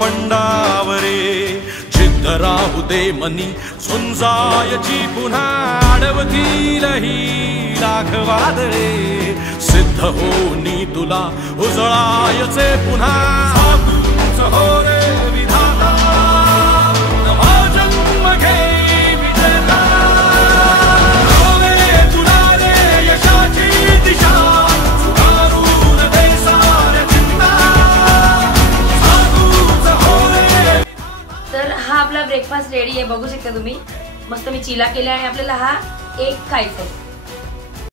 पंडावरे जिद्द राहू दे मनी झुंजायची पुन्हा अडवतील ही लाख वादळे सिद्ध होनी तुला उजळायचे पुन्हा साधूच हो रे विधाता नवा जन्म घे विजेता रोवे तुला रे यशाची दिशा सुधारून दे साऱ्या चिंता साधूच हो रे। तर हा आपला ब्रेकफास्ट रेडी आहे, बघू शकता तुम्ही। मस्त मी चिला केला आणि आपल्याला हा एक खायचा आहे।